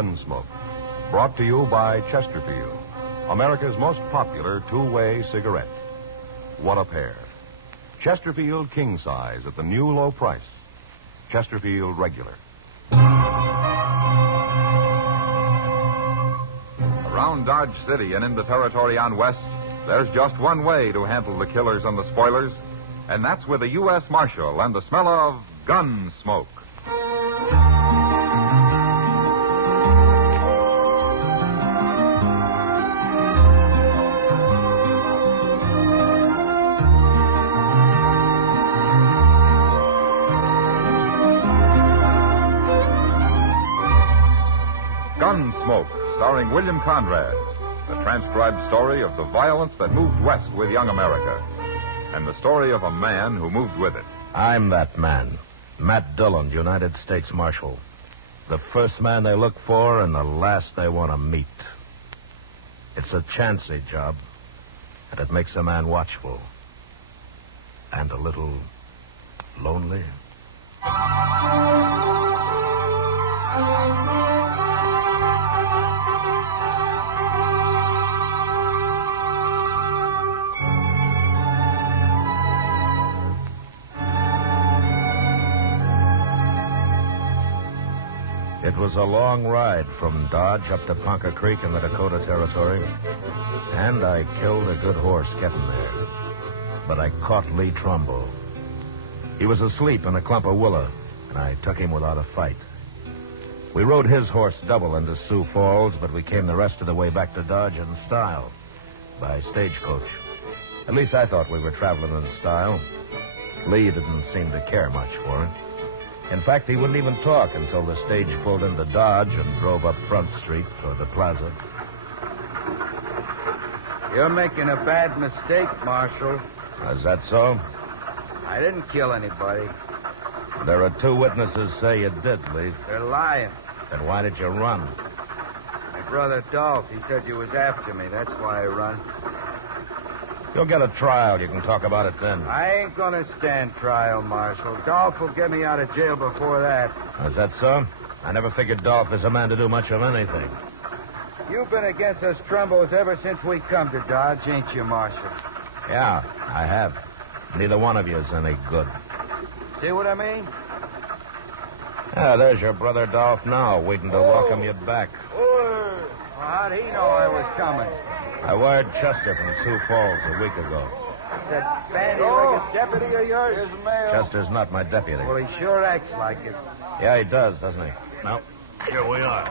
Gunsmoke. Brought to you by Chesterfield, America's most popular two-way cigarette. What a pair. Chesterfield King Size at the new low price. Chesterfield Regular. Around Dodge City and in the territory on West, there's just one way to handle the killers and the spoilers, and that's with a U.S. Marshal and the smell of Gunsmoke. Gunsmoke, starring William Conrad, the transcribed story of the violence that moved west with young America, and the story of a man who moved with it. I'm that man, Matt Dillon, United States Marshal. The first man they look for and the last they want to meet. It's a chancy job, and it makes a man watchful. And a little lonely. It was a long ride from Dodge up to Ponca Creek in the Dakota Territory, and I killed a good horse getting there. But I caught Lee Trumbull. He was asleep in a clump of willow, and I took him without a fight. We rode his horse double into Sioux Falls, but we came the rest of the way back to Dodge in style, by stagecoach. At least I thought we were traveling in style. Lee didn't seem to care much for it. In fact, he wouldn't even talk until the stage pulled into Dodge and drove up Front Street toward the plaza. You're making a bad mistake, Marshal. Is that so? I didn't kill anybody. There are two witnesses say you did, Lee. They're lying. Then why did you run? My brother Dolph, he said you was after me. That's why I run. You'll get a trial. You can talk about it then. I ain't gonna stand trial, Marshal. Dolph will get me out of jail before that. Is that so? I never figured Dolph is a man to do much of anything. You've been against us Trumbos ever since we come to Dodge, ain't you, Marshal? Yeah, I have. Neither one of you is any good. See what I mean? Yeah, there's your brother Dolph now, waiting to welcome you back. Well, how'd he know I was coming? I wired Chester from Sioux Falls a week ago. That bandy-legged deputy of yours? Here's the mail. Chester's not my deputy. Well, he sure acts like it. Yeah, he does, doesn't he? No. Here we are.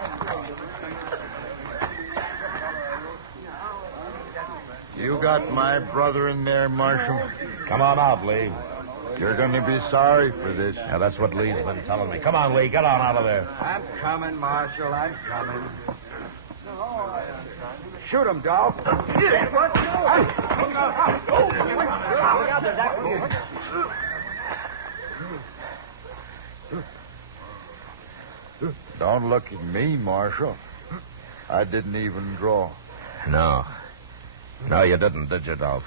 You got my brother in there, Marshal? Come on out, Lee. You're going to be sorry for this. Yeah, that's what Lee's been telling me. Come on, Lee. Get on out of there. I'm coming, Marshal. I'm coming. Shoot him, Dolph. What? Don't look at me, Marshal. I didn't even draw. No. No, you didn't, did you, Dolph?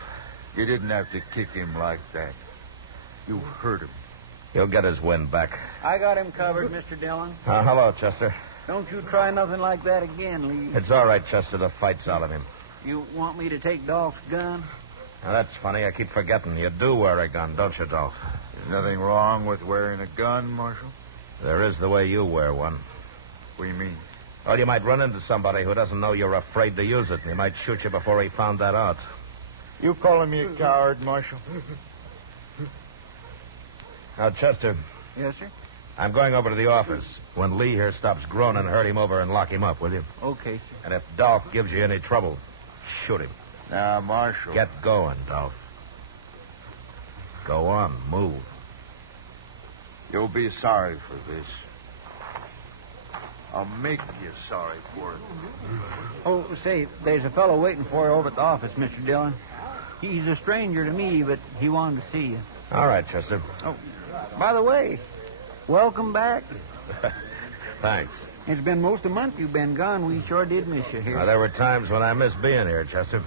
You didn't have to kick him like that. You hurt him. He'll get his wind back. I got him covered, Mr. Dillon. Hello, Chester. Don't you try nothing like that again, Lee. It's all right, Chester. The fight's out of him. You want me to take Dolph's gun? Now, that's funny. I keep forgetting. You do wear a gun, don't you, Dolph? There's nothing wrong with wearing a gun, Marshal. There is the way you wear one. What do you mean? Well, you might run into somebody who doesn't know you're afraid to use it, and he might shoot you before he found that out. You calling me a coward, Marshal? Now, Chester. Yes, sir? I'm going over to the office. When Lee here stops groaning, herd him over and lock him up, will you? Okay, sir. And if Dolph gives you any trouble, shoot him. Now, Marshal. Get going, Dolph. Go on, move. You'll be sorry for this. I'll make you sorry for it. Oh, say, there's a fellow waiting for you over at the office, Mr. Dillon. He's a stranger to me, but he wanted to see you. All right, Chester. Oh, by the way, welcome back. Thanks. It's been most a month you've been gone. We sure did miss you here. Now, there were times when I missed being here, Chester.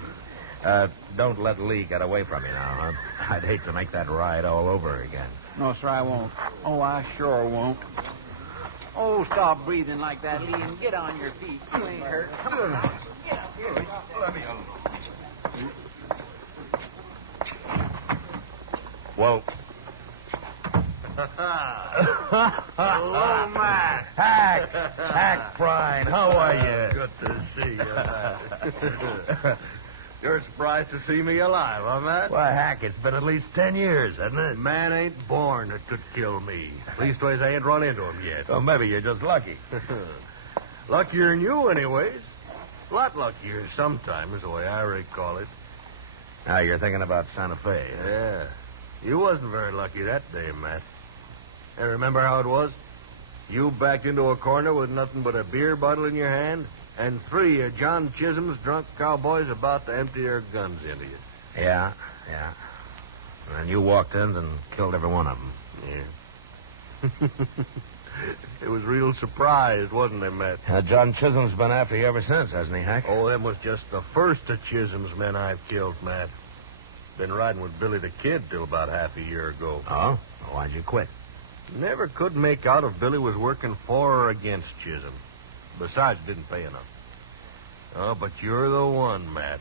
Don't let Lee get away from you now, huh? I'd hate to make that ride all over again. No, sir, I won't. Oh, I sure won't. Oh, stop breathing like that, Lee, and get on your feet. You ain't hurt. Come on now. Get up here. Let me alone. Well. Hello, Matt. Hack, Prine, how are you? Good to see you, Matt. You're surprised to see me alive, huh, Matt? Why, Hack, it's been at least 10 years, hasn't it? Man ain't born that could kill me. Leastways, I ain't run into him yet. Well, maybe you're just lucky. Luckier than you, anyways. A lot luckier sometimes, the way I recall it. Now, you're thinking about Santa Fe. Yeah. You wasn't very lucky that day, Matt. Hey, remember how it was? You backed into a corner with nothing but a beer bottle in your hand, and 3 of John Chisholm's drunk cowboys about to empty their guns into you. Yeah. And you walked in and killed every one of them. Yeah. It was real surprised, wasn't it, Matt? John Chisholm's been after you ever since, hasn't he, Hack? Oh, them was just the first of Chisholm's men I've killed, Matt. Been riding with Billy the Kid till about half a year ago. Oh? Well, why'd you quit? Never could make out if Billy was working for or against Chisholm. Besides, didn't pay enough. Oh, but you're the one, Matt.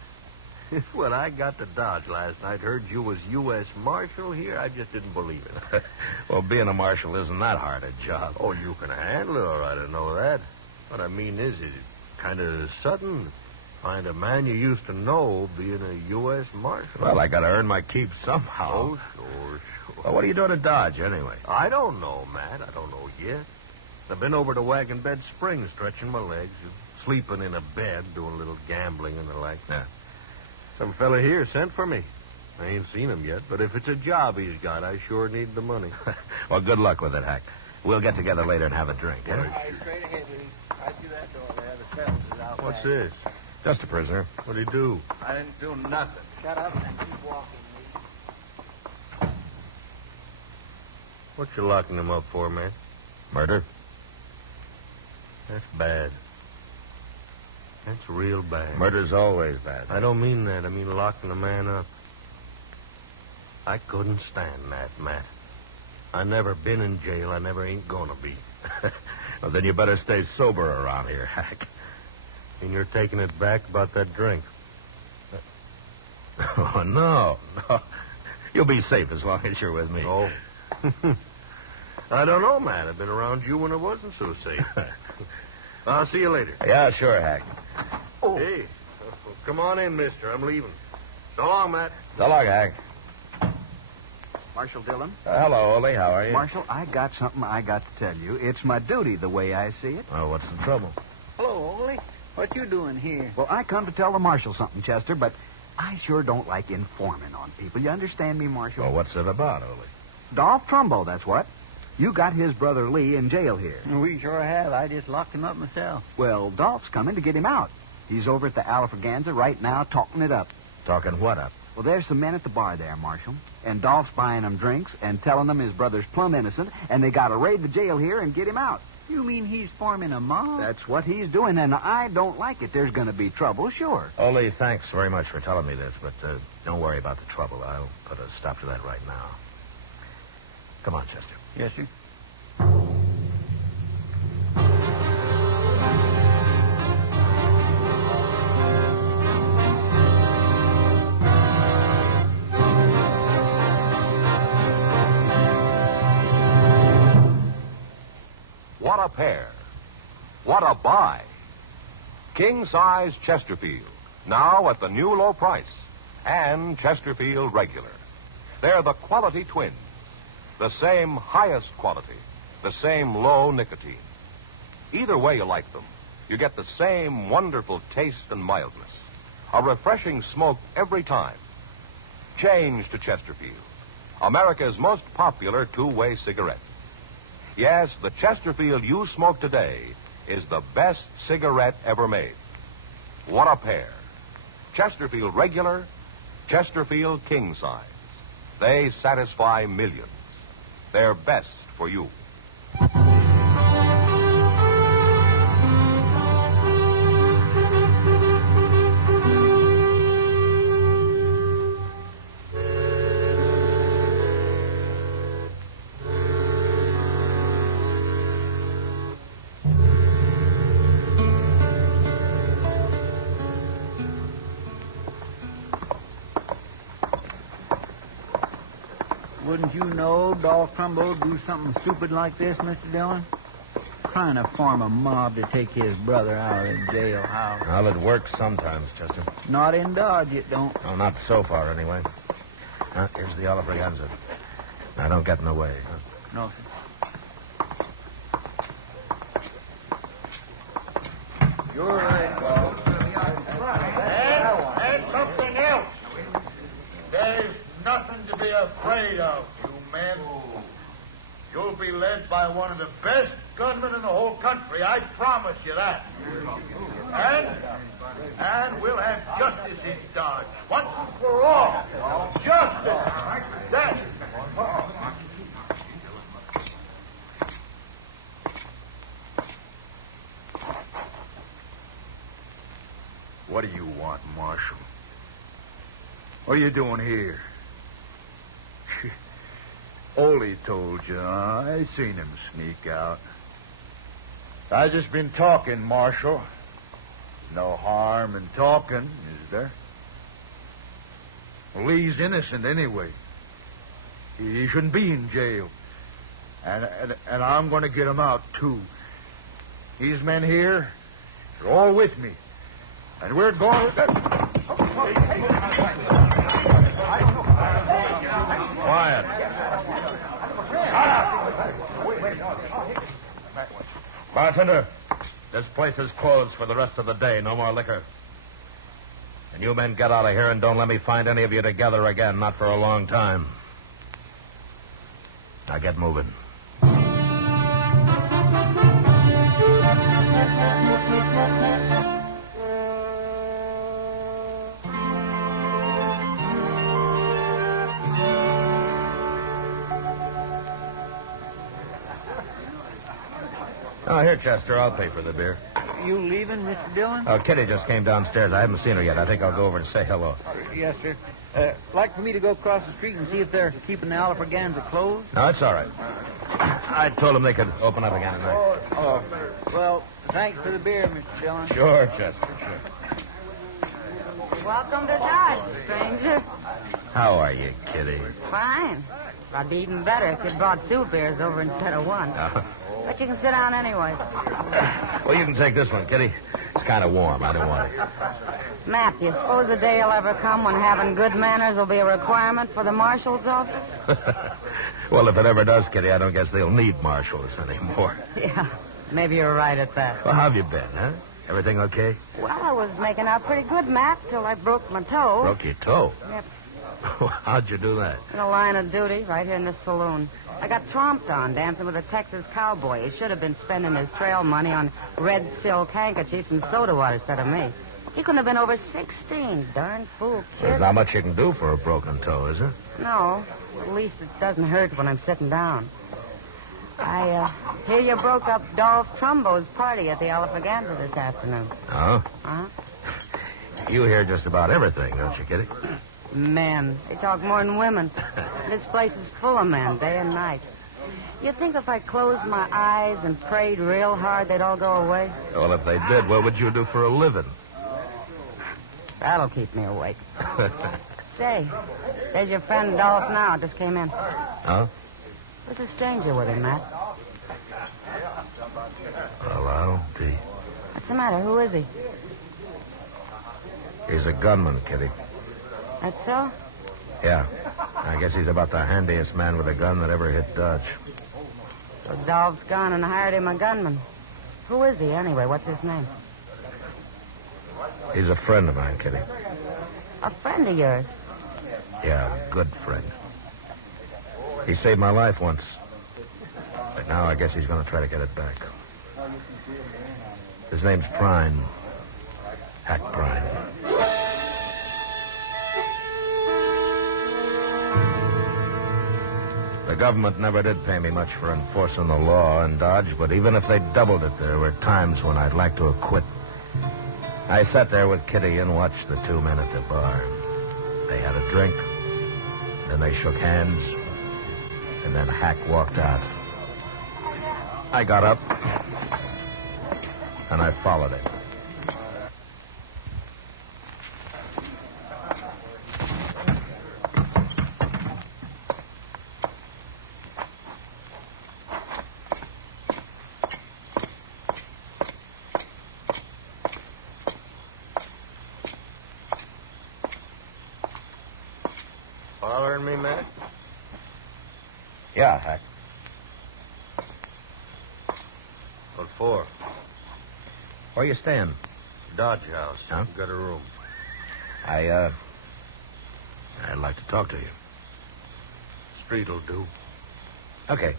When I got to Dodge last night, heard you was U.S. Marshal here, I just didn't believe it. Well, being a marshal isn't that hard a job. Oh, you can handle it all right, I know that. What I mean is, it's kind of sudden. Find a man you used to know being a U.S. Marshal. Well, I got to earn my keep somehow. Oh, sure. Well, what are you doing at Dodge, anyway? I don't know, Matt. I don't know yet. I've been over to Wagon Bed Springs, stretching my legs, sleeping in a bed, doing a little gambling and the like. Yeah. Some fella here sent for me. I ain't seen him yet, but if it's a job he's got, I sure need the money. Well, good luck with it, Hack. We'll get together later and have a drink. All right, straight ahead, Lee. Right through that door there. The fellas is out What's back. this? Just a prisoner. What'd he do? I didn't do nothing. Shut up and keep walking, Lee. What you locking him up for, man? Murder? That's bad. That's real bad. Murder's always bad. I don't mean that. I mean locking a man up. I couldn't stand that, Matt. I never been in jail. I never ain't gonna be. Well, then you better stay sober around here, Hack. And you're taking it back about that drink. Oh, no. You'll be safe as long as you're with me. Oh. I don't know, Matt. I've been around you when it wasn't so safe. I'll see you later. Yeah, sure, Hack. Oh. Hey, come on in, mister. I'm leaving. So long, Matt. So long, Hack. Marshal Dillon? Hello, Ole. How are you? Marshal, I got something I got to tell you. It's my duty, the way I see it. Oh, what's the trouble? Hello, Ole. What you doing here? Well, I come to tell the marshal something, Chester, but I sure don't like informing on people. You understand me, Marshal? Well, what's it about, Ole? Dolph Trumbo, that's what. You got his brother Lee in jail here. We sure have. I just locked him up myself. Well, Dolph's coming to get him out. He's over at the Alfraganza right now talking it up. Talking what up? Well, there's some men at the bar there, Marshal. And Dolph's buying them drinks and telling them his brother's plumb innocent, and they got to raid the jail here and get him out. You mean he's forming a mob? That's what he's doing, and I don't like it. There's going to be trouble, sure. Ole, thanks very much for telling me this, but don't worry about the trouble. I'll put a stop to that right now. Come on, Chester. Yes, sir. What a pair. What a buy. King-size Chesterfield, now at the new low price. And Chesterfield Regular. They're the quality twins. The same highest quality. The same low nicotine. Either way you like them, you get the same wonderful taste and mildness. A refreshing smoke every time. Change to Chesterfield, America's most popular two-way cigarette. Yes, the Chesterfield you smoke today is the best cigarette ever made. What a pair. Chesterfield Regular, Chesterfield King Size. They satisfy millions. They're best for you. Wouldn't you know Dolph Trumbo'd do something stupid like this, Mr. Dillon? Trying to form a mob to take his brother out of the jailhouse. Well, it works sometimes, Chester. Not in Dodge, it don't. Well, not so far, anyway. Here's the Oliver. Now, don't get in the way. No, sir. You're right, Bob. And something else. There's nothing to be afraid of, you men. You'll be led by one of the best gunmen in the whole country, I promise you that. And we'll have justice in Dodge, once and for all. Justice. That's What do you want, Marshal? What are you doing here? Ole told you. I seen him sneak out. I just been talking, Marshal. No harm in talking, is there? Well, he's innocent anyway. He shouldn't be in jail. And I'm going to get him out, too. These men here are all with me. And we're going... Quiet. Bartender, this place is closed for the rest of the day. No more liquor. And you men get out of here and don't let me find any of you together again. Not for a long time. Now get moving. Oh, here, Chester. I'll pay for the beer. You leaving, Mr. Dillon? Oh, Kitty just came downstairs. I haven't seen her yet. I think I'll go over and say hello. Yes, sir. Like for me to go across the street and see if they're keeping the Oliver closed? No, it's all right. I told them they could open up again tonight. Oh, well, thanks for the beer, Mr. Dillon. Sure, Chester, sure. Welcome to Dodge, stranger. How are you, Kitty? Fine. I'd be even better if you'd brought 2 beers over instead of 1. But you can sit down anyway. Well, you can take this one, Kitty. It's kind of warm. I don't want it. Matt, do you suppose the day will ever come when having good manners will be a requirement for the marshal's office? Well, if it ever does, Kitty, I don't guess they'll need marshals anymore. Yeah, maybe you're right at that. Well, how have you been, huh? Everything okay? Well, I was making out pretty good, Matt, till I broke my toe. Broke your toe? Yep. How'd you do that? In a line of duty, right here in this saloon. I got tromped on dancing with a Texas cowboy. He should have been spending his trail money on red silk handkerchiefs and soda water instead of me. He couldn't have been over 16. Darn fool kid. There's not much you can do for a broken toe, is there? No. At least it doesn't hurt when I'm sitting down. I hear you broke up Dolph Trumbo's party at the Oliver this afternoon. Oh? Huh? You hear just about everything, don't you, Kitty? Men. They talk more than women. This place is full of men, day and night. You'd think if I closed my eyes and prayed real hard, they'd all go away? Well, if they did, what would you do for a living? That'll keep me awake. Say, there's your friend Dolph now. Just came in. Huh? There's a stranger with him, Matt. Well, I'll be. What's the matter? Who is he? He's a gunman, Kitty. That's so? Yeah. I guess he's about the handiest man with a gun that ever hit Dodge. So Dolph's gone and hired him a gunman. Who is he, anyway? What's his name? He's a friend of mine, Kitty. A friend of yours? Yeah, a good friend. He saved my life once. But now I guess he's going to try to get it back. His name's Prine. Hack Prine. The government never did pay me much for enforcing the law in Dodge, but even if they doubled it, there were times when I'd like to have quit. I sat there with Kitty and watched the 2 men at the bar. They had a drink, then they shook hands, and then Hack walked out. I got up, and I followed him. Following me, Matt? Yeah, Hack. What for? Where you staying? Dodge House. Huh? Got a room. I'd like to talk to you. Street'll do. Okay.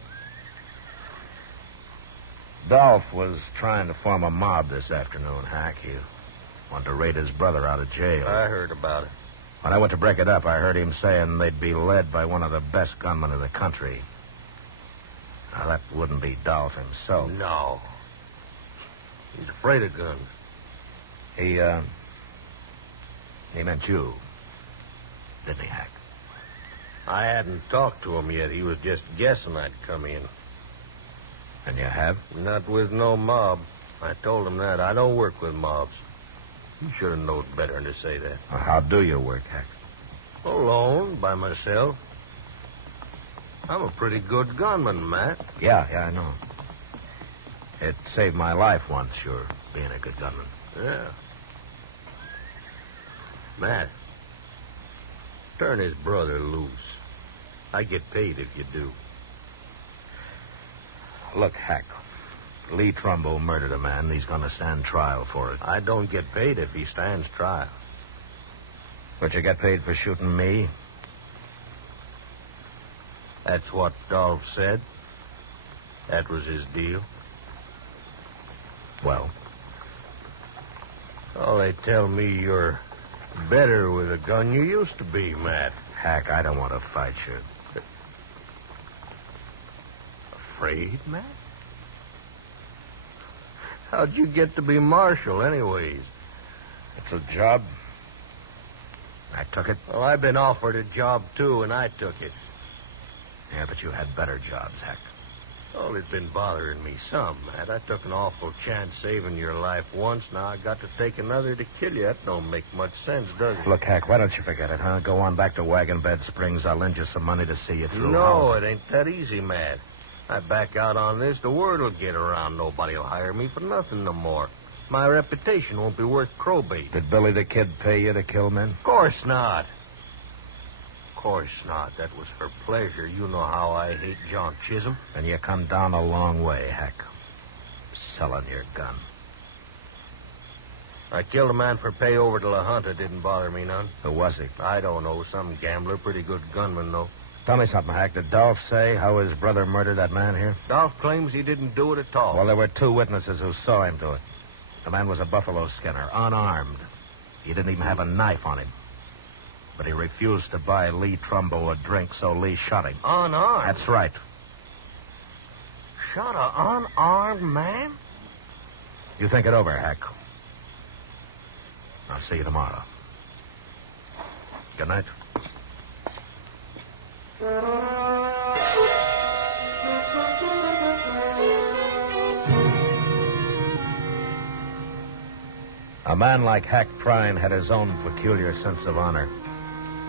Dolph was trying to form a mob this afternoon, Hack. He wanted to raid his brother out of jail. I heard about it. When I went to break it up, I heard him saying they'd be led by one of the best gunmen in the country. Now, that wouldn't be Dolph himself. No. He's afraid of guns. He meant you. Didn't he, Hack? I hadn't talked to him yet. He was just guessing I'd come in. And you have? Not with no mob. I told him that. I don't work with mobs. You should have known better than to say that. Well, how do you work, Hack? Alone, by myself. I'm a pretty good gunman, Matt. Yeah, I know. It saved my life once, sure, being a good gunman. Yeah. Matt, turn his brother loose. I get paid if you do. Look, Hack, Lee Trumbo murdered a man. He's going to stand trial for it. I don't get paid if he stands trial. But you get paid for shooting me? That's what Dolph said. That was his deal. Well? Oh, they tell me you're better with a gun you used to be, Matt. Hack, I don't want to fight you. Afraid, Matt? How'd you get to be marshal, anyways? It's a job. I took it. Well, I've been offered a job, too, and I took it. Yeah, but you had better jobs, Hack. Oh, it's been bothering me some, Matt. I took an awful chance saving your life once. Now I got to take another to kill you. That don't make much sense, does it? Look, Hack, why don't you forget it, huh? Go on back to Wagon Bed Springs. I'll lend you some money to see you through. No, it ain't that easy, Matt. I back out on this, the word will get around. Nobody'll hire me for nothing no more. My reputation won't be worth crowbait. Did Billy the Kid pay you to kill men? Of course not. Of course not. That was her pleasure. You know how I hate John Chisholm. And you come down a long way, Hack. Selling your gun. I killed a man for pay over to La Junta. Didn't bother me none. Who was he? I don't know. Some gambler. Pretty good gunman, though. Tell me something, Hack. Did Dolph say how his brother murdered that man here? Dolph claims he didn't do it at all. Well, there were 2 witnesses who saw him do it. The man was a buffalo skinner, unarmed. He didn't even have a knife on him. But he refused to buy Lee Trumbo a drink, so Lee shot him. Unarmed? That's right. Shot an unarmed man? You think it over, Hack. I'll see you tomorrow. Good night. A man like Hack Prine had his own peculiar sense of honor.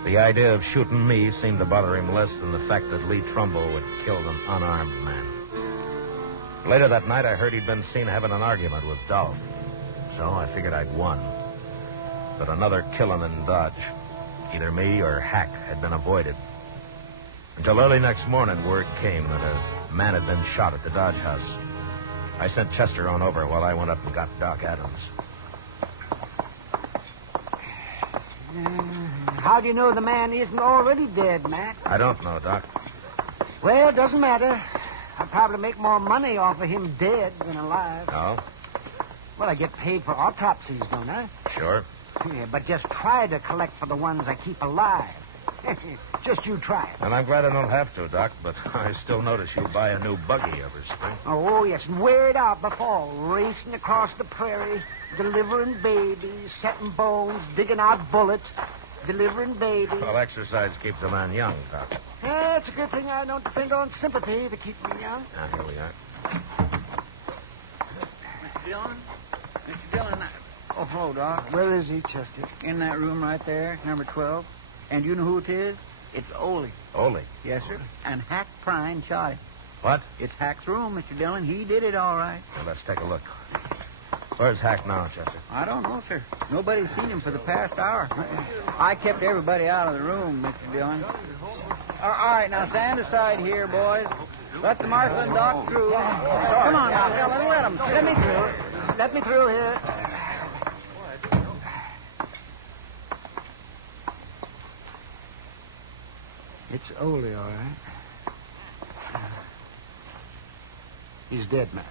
The idea of shooting me seemed to bother him less than the fact that Lee Trumbo had killed an unarmed man. Later that night, I heard he'd been seen having an argument with Dolph. So I figured I'd won. But another killing in Dodge, either me or Hack, had been avoided. Until early next morning, word came that a man had been shot at the Dodge House. I sent Chester on over while I went up and got Doc Adams. How do you know the man isn't already dead, Matt? I don't know, Doc. Well, it doesn't matter. I'd probably make more money off of him dead than alive. Oh? Well, I get paid for autopsies, don't I? Sure. Yeah, but just try to collect for the ones I keep alive. Just you try it. And I'm glad I don't have to, Doc, but I still notice you buy a new buggy every spring. Oh, yes, and wear it out before. Racing across the prairie, delivering babies, setting bones, digging out bullets, delivering babies. Well, exercise keeps a man young, Doc. Yeah, it's a good thing I don't depend on sympathy to keep me young. Now, here we are. Mr. Dillon? Mr. Dillon, Oh, hello, Doc. Where is he, Chester? in that room right there, number 12. And you know who it is? It's Ole. Ole. Yes, sir. And Hack Prine shot him. What? It's Hack's room, Mr. Dillon. He did it all right. Well, let's take a look. Where's Hack now, Chester? I don't know, sir. Nobody's seen him for the past hour. I kept everybody out of the room, Mr. Dillon. All right, now stand aside here, boys. Let the marshal and doc through. Come on now, fellas, let them. Let me through. Let me through here. It's Ole, all right. He's dead, Matt.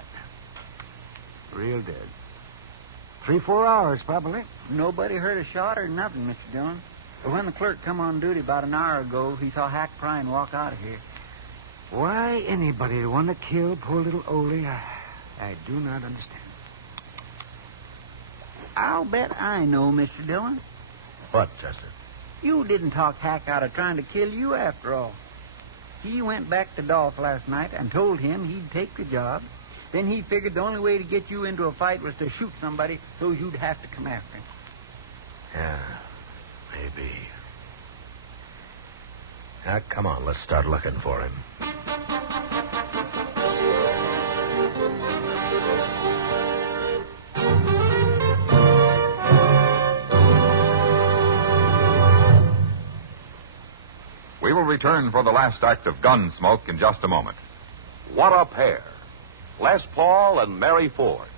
Real dead. 3-4 hours, probably. Nobody heard a shot or nothing, Mr. Dillon. But when the clerk come on duty about an hour ago, he saw Hack Prine walk out of here. Why anybody would want to kill poor little Ole, I do not understand. I'll bet I know, Mr. Dillon. What, Chester? You didn't talk Hack out of trying to kill you after all. He went back to Dolph last night and told him he'd take the job. Then he figured the only way to get you into a fight was to shoot somebody so you'd have to come after him. Yeah, maybe. Now, come on, let's start looking for him. We will return for the last act of Gunsmoke in just a moment. What a pair. Les Paul and Mary Ford,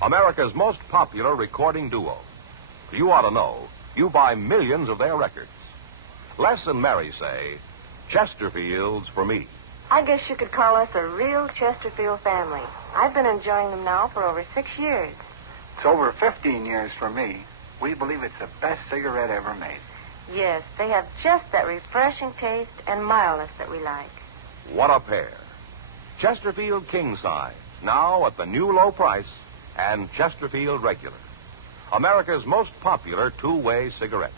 America's most popular recording duo. You ought to know, you buy millions of their records. Les and Mary say, Chesterfields for me. I guess you could call us a real Chesterfield family. I've been enjoying them now for over 6 years. It's over 15 years for me. We believe it's the best cigarette ever made. Yes, they have just that refreshing taste and mildness that we like. What a pair. Chesterfield King Size, now at the new low price, and Chesterfield Regular, America's most popular two-way cigarette.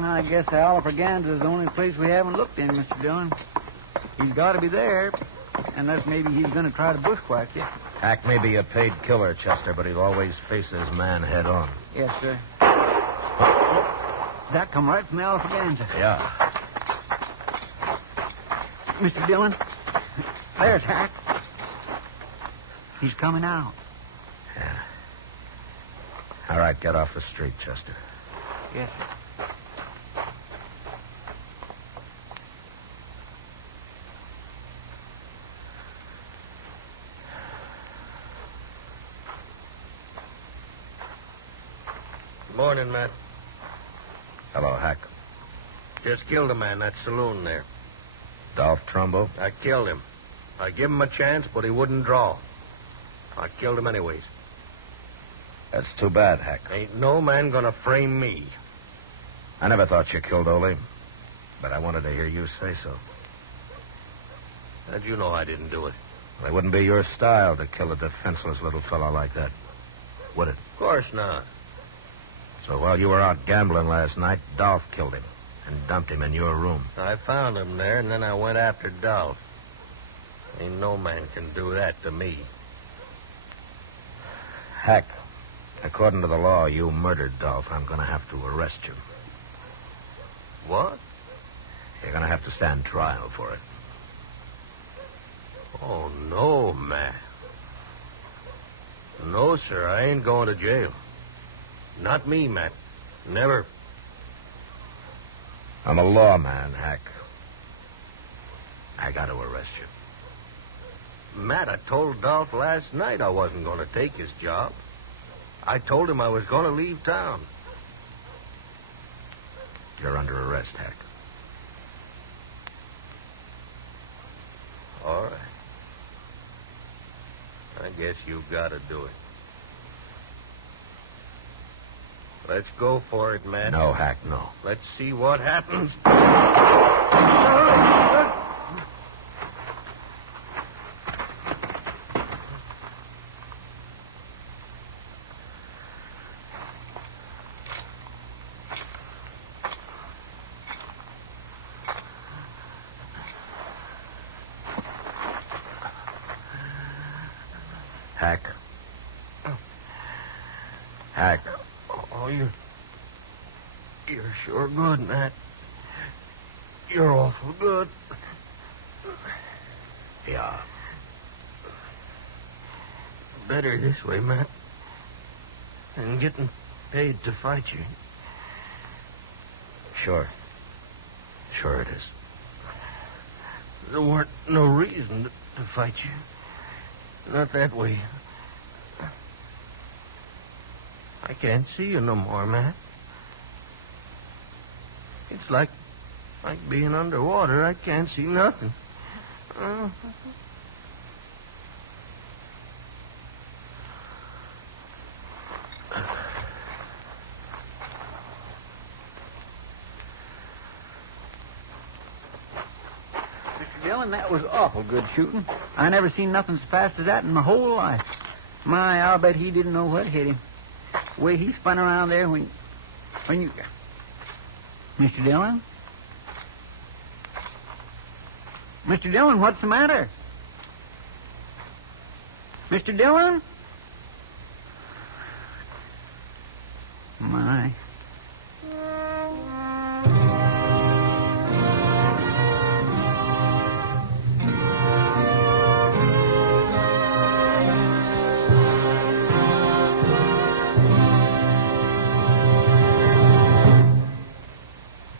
I guess Alfraganza's the only place we haven't looked in, Mr. Dillon. He's got to be there, unless maybe he's going to try to bushwhack you. Hack may be a paid killer, Chester, but he'll always face his man head on. Yes, sir. That come right from the Alfraganza. Yeah. Mr. Dillon, there's Hack. He's coming out. Yeah. All right, get off the street, Chester. Yes, sir. Morning, Matt. Hello, Hack. Just killed a man in that saloon there. Dolph Trumbo? I killed him. I gave him a chance, but he wouldn't draw. I killed him anyways. That's too bad, Hack. Ain't no man gonna frame me. I never thought you killed Ole, but I wanted to hear you say so. How'd you know I didn't do it? Well, it wouldn't be your style to kill a defenseless little fellow like that, would it? Of course not. So while you were out gambling last night, Dolph killed him and dumped him in your room. I found him there, and then I went after Dolph. Ain't no man can do that to me. Hack, according to the law, you murdered Dolph. I'm going to have to arrest you. What? You're going to have to stand trial for it. Oh, no, Matt. No, sir, I ain't going to jail. Not me, Matt. Never. I'm a lawman, Hack. I got to arrest you. Matt, I told Dolph last night I wasn't going to take his job. I told him I was going to leave town. You're under arrest, Hack. All right. I guess you got to do it. Let's go for it, Matt. No, Hack, no. Let's see what happens. Hack. Hack. Oh, you're sure good, Matt. You're awful good. Yeah. Better this way, Matt. And getting paid to fight you. Sure. Sure it is. There weren't no reason to fight you. Not that way. I can't see you no more, Matt. It's like being underwater. I can't see nothing. Dillon, that was awful good shooting. I never seen nothing so fast as that in my whole life. My, I'll bet he didn't know what hit him. The way he spun around there when you... Mr. Dillon? Mr. Dillon, what's the matter? Mr. Dillon? My...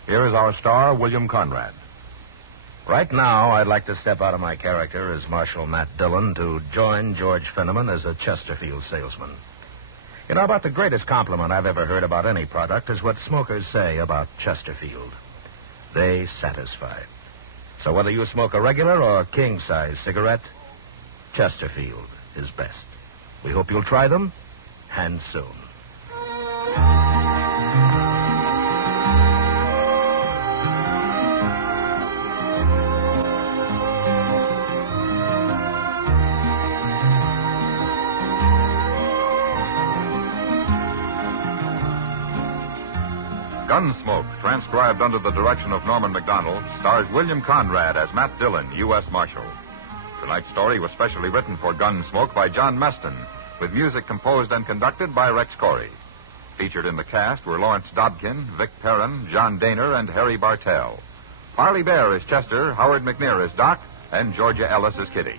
Here is our star, William Conrad. Right now, I'd like to step out of my character as Marshal Matt Dillon to join George Fenneman as a Chesterfield salesman. You know, about the greatest compliment I've ever heard about any product is what smokers say about Chesterfield. They satisfy. So whether you smoke a regular or king-size cigarette, Chesterfield is best. We hope you'll try them, and soon. Gunsmoke, transcribed under the direction of Norman MacDonnell, stars William Conrad as Matt Dillon, U.S. Marshal. Tonight's story was specially written for Gunsmoke by John Meston, with music composed and conducted by Rex Corey. Featured in the cast were Lawrence Dobkin, Vic Perrin, John Daner, and Harry Bartell. Parley Baer is Chester, Howard McNear is Doc, and Georgia Ellis is Kitty.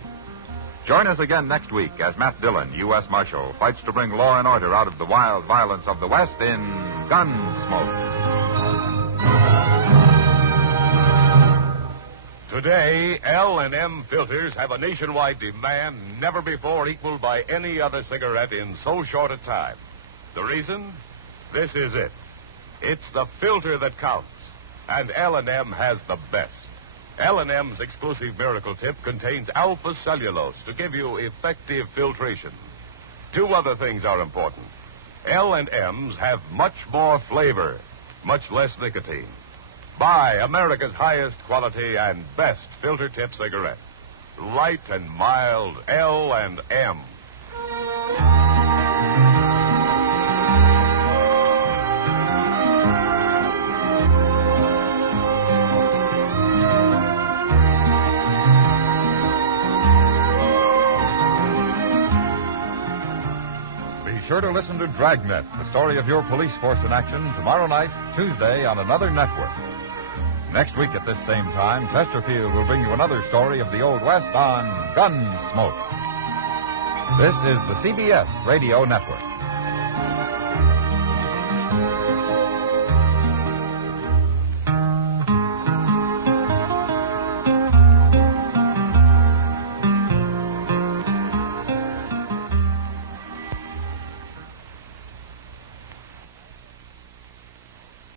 Join us again next week as Matt Dillon, U.S. Marshal, fights to bring law and order out of the wild violence of the West in Gunsmoke. Today, L&M filters have a nationwide demand never before equaled by any other cigarette in so short a time. The reason? This is it. It's the filter that counts, and L&M has the best. L&M's exclusive Miracle Tip contains alpha cellulose to give you effective filtration. Two other things are important. L&M's have much more flavor, much less nicotine. Buy America's highest quality and best filter tip cigarette. Light and mild L&M. Be sure to listen to Dragnet, the story of your police force in action, tomorrow night, Tuesday, on another network. Next week at this same time, Chesterfield will bring you another story of the Old West on Gunsmoke. This is the CBS Radio Network.